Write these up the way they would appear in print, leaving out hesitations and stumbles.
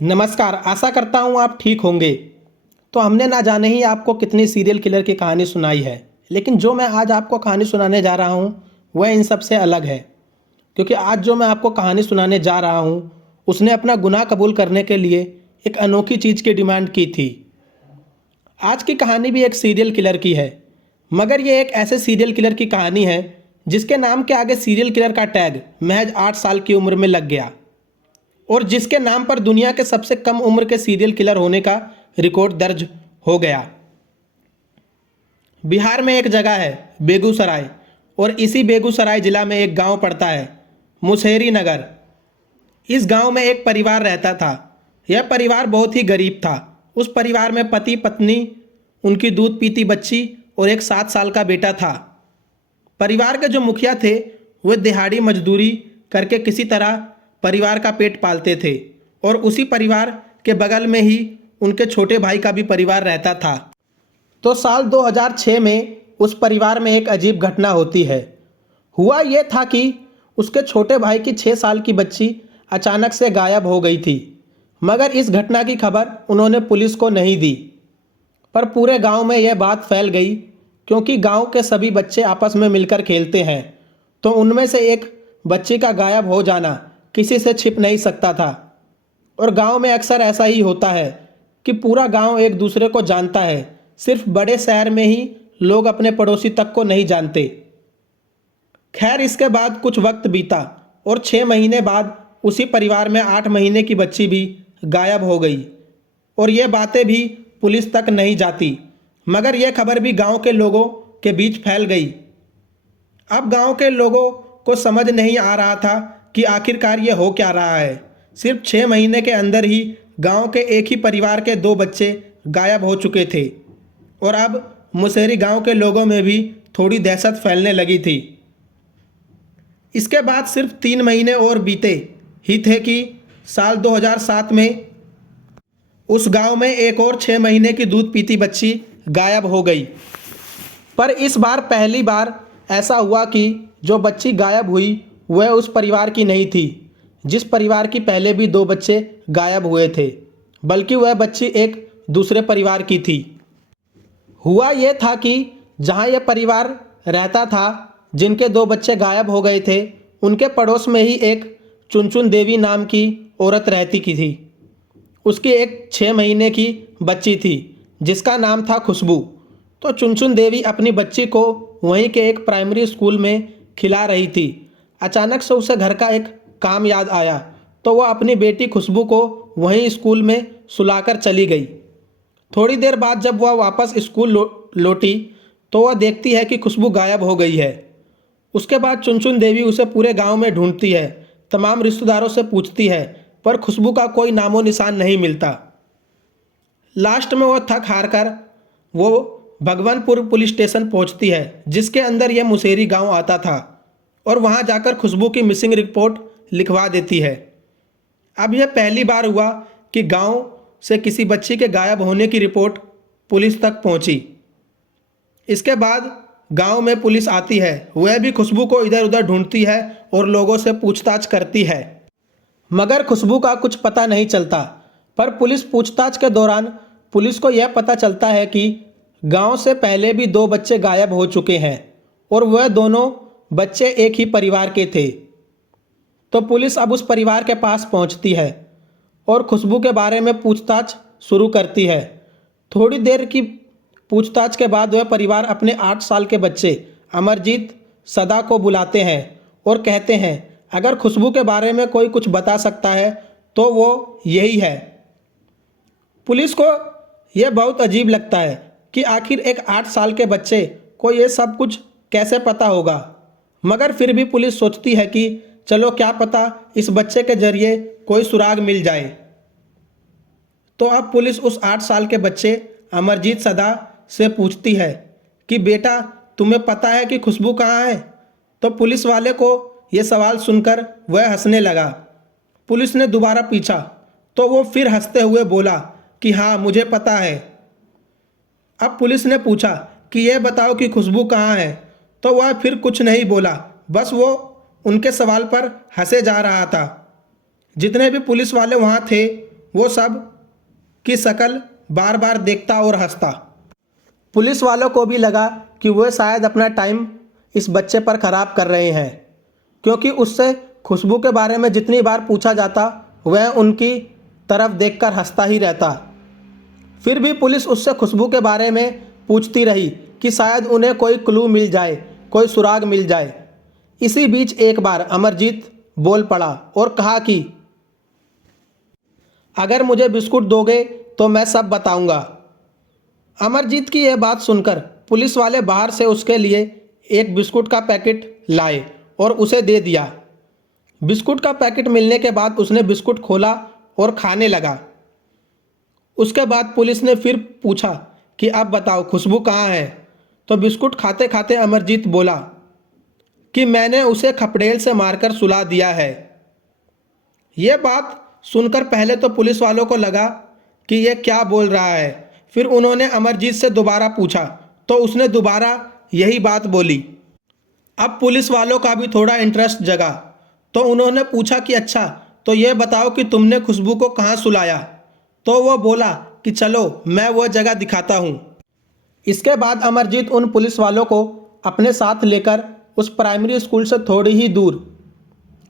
नमस्कार, आशा करता हूँ आप ठीक होंगे। तो हमने ना जाने ही आपको कितनी सीरियल किलर की कहानी सुनाई है, लेकिन जो मैं आज आपको कहानी सुनाने जा रहा हूँ, वह इन सब से अलग है। क्योंकि आज जो मैं आपको कहानी सुनाने जा रहा हूँ, उसने अपना गुनाह कबूल करने के लिए एक अनोखी चीज़ की डिमांड की थी। आज की कहानी भी एक सीरियल किलर की है, मगर ये एक ऐसे सीरियल किलर की कहानी है जिसके नाम के आगे सीरियल किलर का टैग महज 8 साल की उम्र में लग गया और जिसके नाम पर दुनिया के सबसे कम उम्र के सीरियल किलर होने का रिकॉर्ड दर्ज हो गया। बिहार में एक जगह है बेगूसराय, और इसी बेगूसराय जिला में एक गांव पड़ता है मुसहरी नगर। इस गांव में एक परिवार रहता था। यह परिवार बहुत ही गरीब था। उस परिवार में पति पत्नी, उनकी दूध पीती बच्ची और एक 7 साल का बेटा था। परिवार के जो मुखिया थे वे दिहाड़ी मजदूरी करके किसी तरह परिवार का पेट पालते थे, और उसी परिवार के बगल में ही उनके छोटे भाई का भी परिवार रहता था। तो साल 2006 में उस परिवार में एक अजीब घटना होती है। हुआ ये था कि उसके छोटे भाई की 6 साल की बच्ची अचानक से गायब हो गई थी, मगर इस घटना की खबर उन्होंने पुलिस को नहीं दी। पर पूरे गांव में यह बात फैल गई, क्योंकि गांव के सभी बच्चे आपस में मिलकर खेलते हैं, तो उनमें से एक बच्ची का गायब हो जाना किसी से छिप नहीं सकता था। और गांव में अक्सर ऐसा ही होता है कि पूरा गांव एक दूसरे को जानता है, सिर्फ बड़े शहर में ही लोग अपने पड़ोसी तक को नहीं जानते। खैर, इसके बाद कुछ वक्त बीता और 6 महीने बाद उसी परिवार में 8 महीने की बच्ची भी गायब हो गई, और ये बातें भी पुलिस तक नहीं जाती, मगर यह खबर भी गांव के लोगों के बीच फैल गई। अब गांव के लोगों को समझ नहीं आ रहा था कि आखिरकार ये हो क्या रहा है। सिर्फ 6 महीने के अंदर ही गांव के एक ही परिवार के 2 बच्चे गायब हो चुके थे, और अब मुसहरी गांव के लोगों में भी थोड़ी दहशत फैलने लगी थी। इसके बाद सिर्फ 3 महीने और बीते ही थे कि साल 2007 में उस गांव में एक और 6 महीने की दूध पीती बच्ची गायब हो गई। पर इस बार पहली बार ऐसा हुआ कि जो बच्ची गायब हुई वह उस परिवार की नहीं थी जिस परिवार की पहले भी 2 बच्चे गायब हुए थे, बल्कि वह बच्ची एक दूसरे परिवार की थी। हुआ यह था कि जहां यह परिवार रहता था, जिनके 2 बच्चे गायब हो गए थे, उनके पड़ोस में ही एक चुनचुन देवी नाम की औरत रहती की थी। उसकी एक 6 महीने की बच्ची थी जिसका नाम था खुशबू। तो चुनचुन देवी अपनी बच्ची को वहीं के एक प्राइमरी स्कूल में खिला रही थी। अचानक से उसे घर का एक काम याद आया, तो वह अपनी बेटी खुशबू को वहीं स्कूल में सुलाकर चली गई। थोड़ी देर बाद जब वह वापस स्कूल लौटी तो वह देखती है कि खुशबू गायब हो गई है। उसके बाद चुनचुन देवी उसे पूरे गांव में ढूंढती है, तमाम रिश्तेदारों से पूछती है, पर खुशबू का कोई नामो निशान नहीं मिलता। लास्ट में वह थक हार कर वो भगवानपुर पुलिस स्टेशन पहुंचती है, जिसके अंदर यह मुसहरी गांव आता था, और वहां जाकर खुशबू की मिसिंग रिपोर्ट लिखवा देती है। अब यह पहली बार हुआ कि गांव से किसी बच्ची के गायब होने की रिपोर्ट पुलिस तक पहुंची। इसके बाद गांव में पुलिस आती है, वह भी खुशबू को इधर उधर ढूंढती है और लोगों से पूछताछ करती है, मगर खुशबू का कुछ पता नहीं चलता। पर पुलिस पूछताछ के दौरान पुलिस को यह पता चलता है कि गांव से पहले भी 2 बच्चे गायब हो चुके हैं, और वह दोनों बच्चे एक ही परिवार के थे। तो पुलिस अब उस परिवार के पास पहुंचती है और खुशबू के बारे में पूछताछ शुरू करती है। थोड़ी देर की पूछताछ के बाद वह परिवार अपने 8 साल के बच्चे अमरजीत सदा को बुलाते हैं और कहते हैं, अगर खुशबू के बारे में कोई कुछ बता सकता है तो वो यही है। पुलिस को यह बहुत अजीब लगता है कि आखिर एक 8 साल के बच्चे को यह सब कुछ कैसे पता होगा, मगर फिर भी पुलिस सोचती है कि चलो क्या पता इस बच्चे के जरिए कोई सुराग मिल जाए। तो अब पुलिस उस 8 साल के बच्चे अमरजीत सदा से पूछती है कि बेटा, तुम्हें पता है कि खुशबू कहाँ है? तो पुलिस वाले को यह सवाल सुनकर वह हंसने लगा। पुलिस ने दोबारा पूछा तो वो फिर हंसते हुए बोला कि हाँ, मुझे पता है। अब पुलिस ने पूछा कि यह बताओ कि खुशबू कहाँ है? तो वह फिर कुछ नहीं बोला, बस वो उनके सवाल पर हंसे जा रहा था। जितने भी पुलिस वाले वहाँ थे वो सब की शक्ल बार बार देखता और हंसता। पुलिस वालों को भी लगा कि वे शायद अपना टाइम इस बच्चे पर ख़राब कर रहे हैं, क्योंकि उससे खुशबू के बारे में जितनी बार पूछा जाता वह उनकी तरफ देखकर हंसता ही रहता। फिर भी पुलिस उससे खुशबू के बारे में पूछती रही कि शायद उन्हें कोई क्लू मिल जाए, कोई सुराग मिल जाए। इसी बीच एक बार अमरजीत बोल पड़ा और कहा कि अगर मुझे बिस्कुट दोगे तो मैं सब बताऊंगा। अमरजीत की यह बात सुनकर पुलिस वाले बाहर से उसके लिए एक बिस्कुट का पैकेट लाए और उसे दे दिया। बिस्कुट का पैकेट मिलने के बाद उसने बिस्कुट खोला और खाने लगा। उसके बाद पुलिस ने फिर पूछा कि अब बताओ खुशबू कहाँ है। तो बिस्कुट खाते खाते अमरजीत बोला कि मैंने उसे खपड़ेल से मारकर सुला दिया है। यह बात सुनकर पहले तो पुलिस वालों को लगा कि यह क्या बोल रहा है। फिर उन्होंने अमरजीत से दोबारा पूछा तो उसने दोबारा यही बात बोली। अब पुलिस वालों का भी थोड़ा इंटरेस्ट जगा, तो उन्होंने पूछा कि अच्छा तो यह बताओ कि तुमने खुशबू को कहाँ सुलाया। तो वो बोला कि चलो मैं वो जगह दिखाता हूँ। इसके बाद अमरजीत उन पुलिस वालों को अपने साथ लेकर उस प्राइमरी स्कूल से थोड़ी ही दूर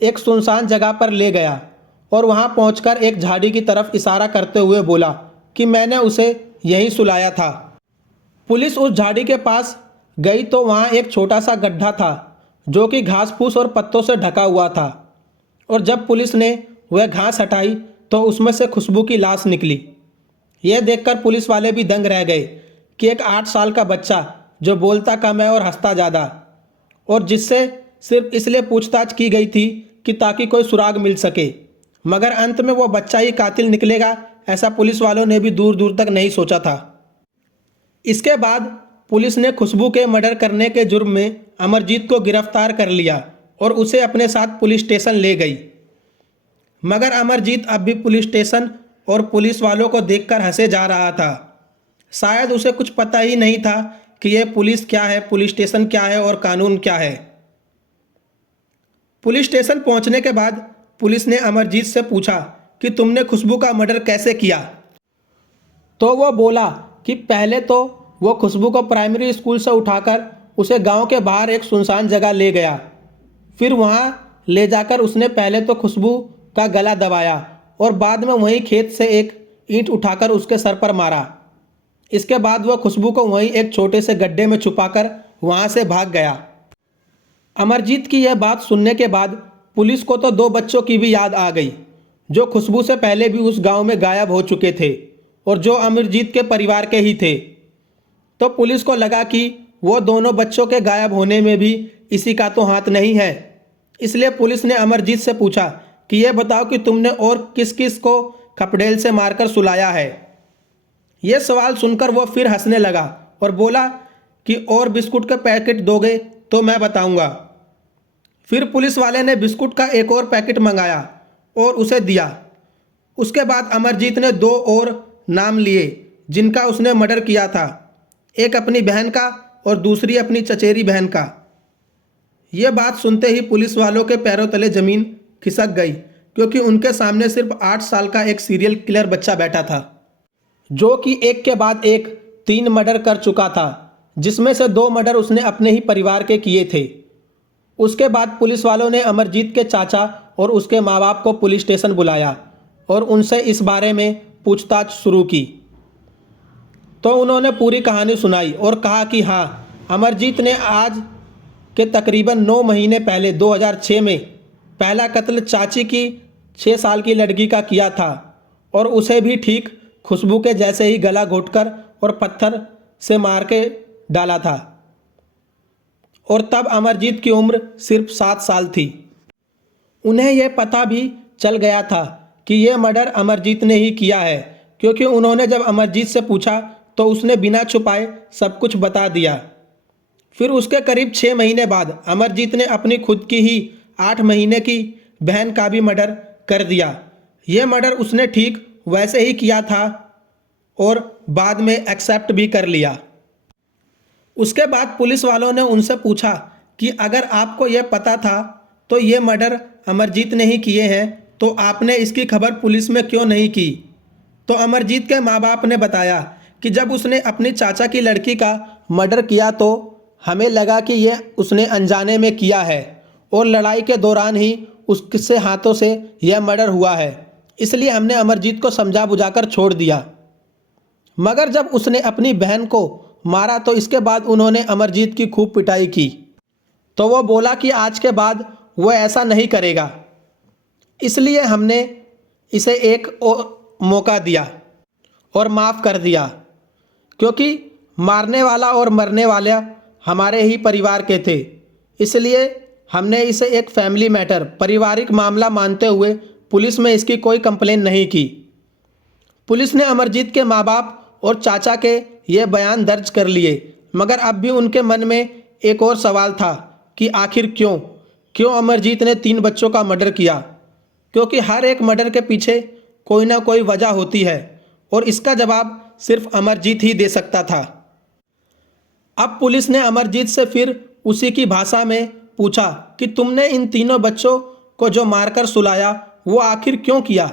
एक सुनसान जगह पर ले गया और वहाँ पहुंचकर एक झाड़ी की तरफ इशारा करते हुए बोला कि मैंने उसे यहीं सुलाया था। पुलिस उस झाड़ी के पास गई तो वहाँ एक छोटा सा गड्ढा था जो कि घास फूस और पत्तों से ढका हुआ था, और जब पुलिस ने वह घास हटाई तो उसमें से खुशबू की लाश निकली। यह देखकर पुलिस वाले भी दंग रह गए कि एक 8 साल का बच्चा जो बोलता कम है और हंसता ज़्यादा, और जिससे सिर्फ इसलिए पूछताछ की गई थी कि ताकि कोई सुराग मिल सके, मगर अंत में वो बच्चा ही कातिल निकलेगा, ऐसा पुलिस वालों ने भी दूर दूर तक नहीं सोचा था। इसके बाद पुलिस ने खुशबू के मर्डर करने के जुर्म में अमरजीत को गिरफ्तार कर लिया और उसे अपने साथ पुलिस स्टेशन ले गई। मगर अमरजीत अब भी पुलिस स्टेशन और पुलिस वालों को देखकर हंसे जा रहा था। शायद उसे कुछ पता ही नहीं था कि यह पुलिस क्या है, पुलिस स्टेशन क्या है और कानून क्या है। पुलिस स्टेशन पहुंचने के बाद पुलिस ने अमरजीत से पूछा कि तुमने खुशबू का मर्डर कैसे किया। तो वो बोला कि पहले तो वो खुशबू को प्राइमरी स्कूल से उठाकर उसे गांव के बाहर एक सुनसान जगह ले गया। फिर वहां ले जाकर उसने पहले तो खुशबू का गला दबाया और बाद में वहीं खेत से एक ईंट उठाकर उसके सर पर मारा। इसके बाद वह खुशबू को वहीं एक छोटे से गड्ढे में छुपाकर वहां से भाग गया। अमरजीत की यह बात सुनने के बाद पुलिस को तो 2 बच्चों की भी याद आ गई जो खुशबू से पहले भी उस गांव में गायब हो चुके थे और जो अमरजीत के परिवार के ही थे। तो पुलिस को लगा कि वो दोनों बच्चों के गायब होने में भी इसी का तो हाथ नहीं है। इसलिए पुलिस ने अमरजीत से पूछा कि यह बताओ कि तुमने और किस किस को खपड़ेल से मारकर सुलाया है। यह सवाल सुनकर वो फिर हंसने लगा और बोला कि और बिस्कुट के पैकेट दोगे तो मैं बताऊंगा। फिर पुलिस वाले ने बिस्कुट का एक और पैकेट मंगाया और उसे दिया। उसके बाद अमरजीत ने 2 और नाम लिए जिनका उसने मर्डर किया था, एक अपनी बहन का और दूसरी अपनी चचेरी बहन का। यह बात सुनते ही पुलिस वालों के पैरों तले जमीन खिसक गई, क्योंकि उनके सामने सिर्फ 8 साल का एक सीरियल किलर बच्चा बैठा था जो कि एक के बाद एक 3 मर्डर कर चुका था, जिसमें से 2 मर्डर उसने अपने ही परिवार के किए थे। उसके बाद पुलिस वालों ने अमरजीत के चाचा और उसके माँ बाप को पुलिस स्टेशन बुलाया और उनसे इस बारे में पूछताछ शुरू की। तो उन्होंने पूरी कहानी सुनाई और कहा कि हाँ, अमरजीत ने आज के तकरीबन 9 महीने पहले 2006 में पहला कत्ल चाची की 6 साल की लड़की का किया था, और उसे भी ठीक खुशबू के जैसे ही गला घोंटकर और पत्थर से मार के डाला था। और तब अमरजीत की उम्र सिर्फ 7 साल थी। उन्हें यह पता भी चल गया था कि यह मर्डर अमरजीत ने ही किया है, क्योंकि उन्होंने जब अमरजीत से पूछा तो उसने बिना छुपाए सब कुछ बता दिया। फिर उसके करीब 6 महीने बाद अमरजीत ने अपनी खुद की ही 8 महीने की बहन का भी मर्डर कर दिया। यह मर्डर उसने ठीक वैसे ही किया था और बाद में एक्सेप्ट भी कर लिया। उसके बाद पुलिस वालों ने उनसे पूछा कि अगर आपको यह पता था तो ये मर्डर अमरजीत ने ही किए हैं तो आपने इसकी खबर पुलिस में क्यों नहीं की? तो अमरजीत के माँ बाप ने बताया कि जब उसने अपनी चाचा की लड़की का मर्डर किया तो हमें लगा कि ये उसने अनजाने में किया है और लड़ाई के दौरान ही उसके हाथों से यह मर्डर हुआ है, इसलिए हमने अमरजीत को समझा बुझाकर छोड़ दिया। मगर जब उसने अपनी बहन को मारा तो इसके बाद उन्होंने अमरजीत की खूब पिटाई की। तो वो बोला कि आज के बाद वो ऐसा नहीं करेगा, इसलिए हमने इसे एक और मौका दिया और माफ़ कर दिया, क्योंकि मारने वाला और मरने वाला हमारे ही परिवार के थे, इसलिए हमने इसे एक फैमिली मैटर, पारिवारिक मामला मानते हुए पुलिस में इसकी कोई कंप्लेन नहीं की। पुलिस ने अमरजीत के माँ बाप और चाचा के ये बयान दर्ज कर लिए, मगर अब भी उनके मन में एक और सवाल था कि आखिर क्यों अमरजीत ने 3 बच्चों का मर्डर किया, क्योंकि हर एक मर्डर के पीछे कोई ना कोई वजह होती है और इसका जवाब सिर्फ अमरजीत ही दे सकता था। अब पुलिस ने अमरजीत से फिर उसी की भाषा में पूछा कि तुमने इन 3 बच्चों को जो मारकर सुलाया वो आखिर क्यों किया?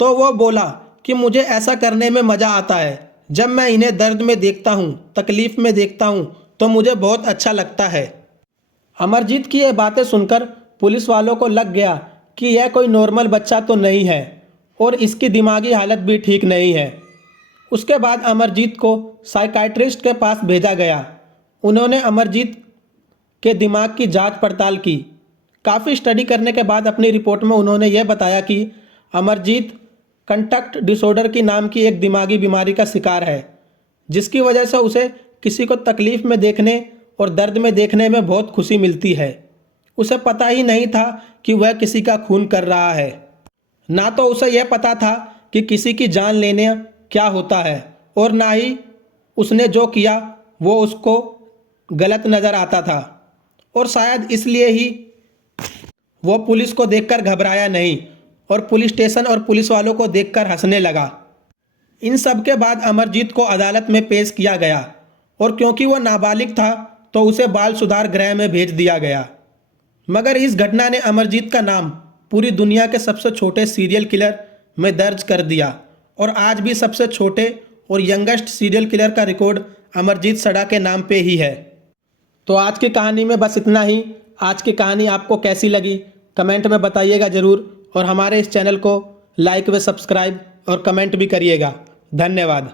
तो वो बोला कि मुझे ऐसा करने में मज़ा आता है, जब मैं इन्हें दर्द में देखता हूँ, तकलीफ़ में देखता हूँ तो मुझे बहुत अच्छा लगता है। अमरजीत की ये बातें सुनकर पुलिस वालों को लग गया कि यह कोई नॉर्मल बच्चा तो नहीं है और इसकी दिमागी हालत भी ठीक नहीं है। उसके बाद अमरजीत को साइकाइट्रिस्ट के पास भेजा गया। उन्होंने अमरजीत के दिमाग की जांच पड़ताल की। काफ़ी स्टडी करने के बाद अपनी रिपोर्ट में उन्होंने यह बताया कि अमरजीत कंडक्ट डिसऑर्डर की नाम की एक दिमागी बीमारी का शिकार है, जिसकी वजह से उसे किसी को तकलीफ़ में देखने और दर्द में देखने में बहुत खुशी मिलती है। उसे पता ही नहीं था कि वह किसी का खून कर रहा है, ना तो उसे यह पता था कि किसी की जान लेने क्या होता है, और ना ही उसने जो किया वो उसको गलत नज़र आता था, और शायद इसलिए ही वो पुलिस को देखकर घबराया नहीं और पुलिस स्टेशन और पुलिस वालों को देखकर हंसने लगा। इन सब के बाद अमरजीत को अदालत में पेश किया गया और क्योंकि वो नाबालिग था तो उसे बाल सुधार गृह में भेज दिया गया। मगर इस घटना ने अमरजीत का नाम पूरी दुनिया के सबसे छोटे सीरियल किलर में दर्ज कर दिया और आज भी सबसे छोटे और यंगेस्ट सीरियल किलर का रिकॉर्ड अमरजीत सड़ा के नाम पे ही है। तो आज की कहानी में बस इतना ही। आज की कहानी आपको कैसी लगी कमेंट में बताइएगा ज़रूर, और हमारे इस चैनल को लाइक व सब्सक्राइब और कमेंट भी करिएगा। धन्यवाद।